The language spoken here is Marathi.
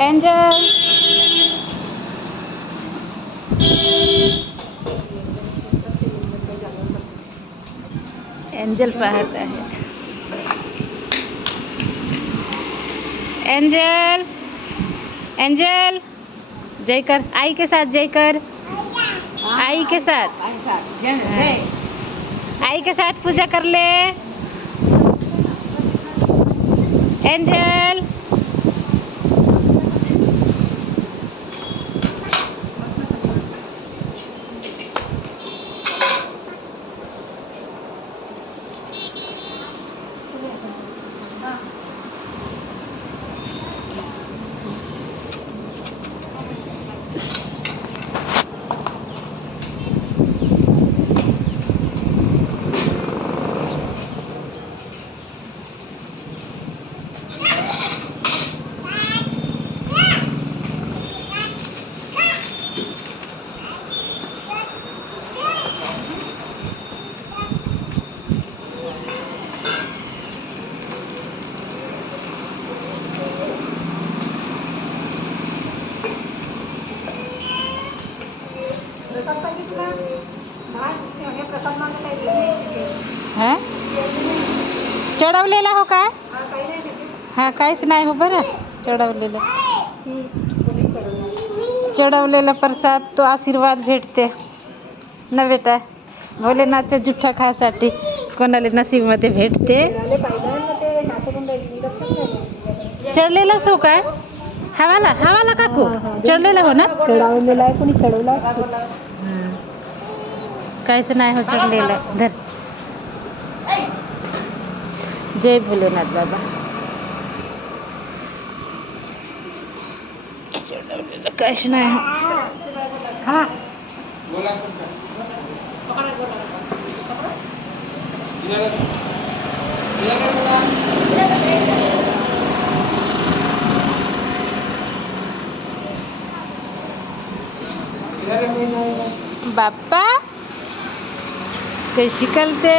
एंजल एंजल पाहत आहे. एंजल एंजल जय कर, आई के साथ जय कर, आई के साथ, आई के साथ पूजा कर ले. एंजल हां चढवलेला हो का? हां काहीच नाही हो बरं. चढवलेला प्रसाद तो आशीर्वाद भेटते ना बेटा. भोलेनाथच्या जुठ्ठा खायसाठी कोणाला नसीबमध्ये भेटते. चढलेलाच हो काय? हवाला काकू चढलेला हो ना? चढवलेला आहे, कोणी चढवला. काहीच नाही हो चढलेलं. धर. जय भोलेनाथ बाबा. चढवलेलं काहीच नाही हो. हा बाप्पा कशी कळते.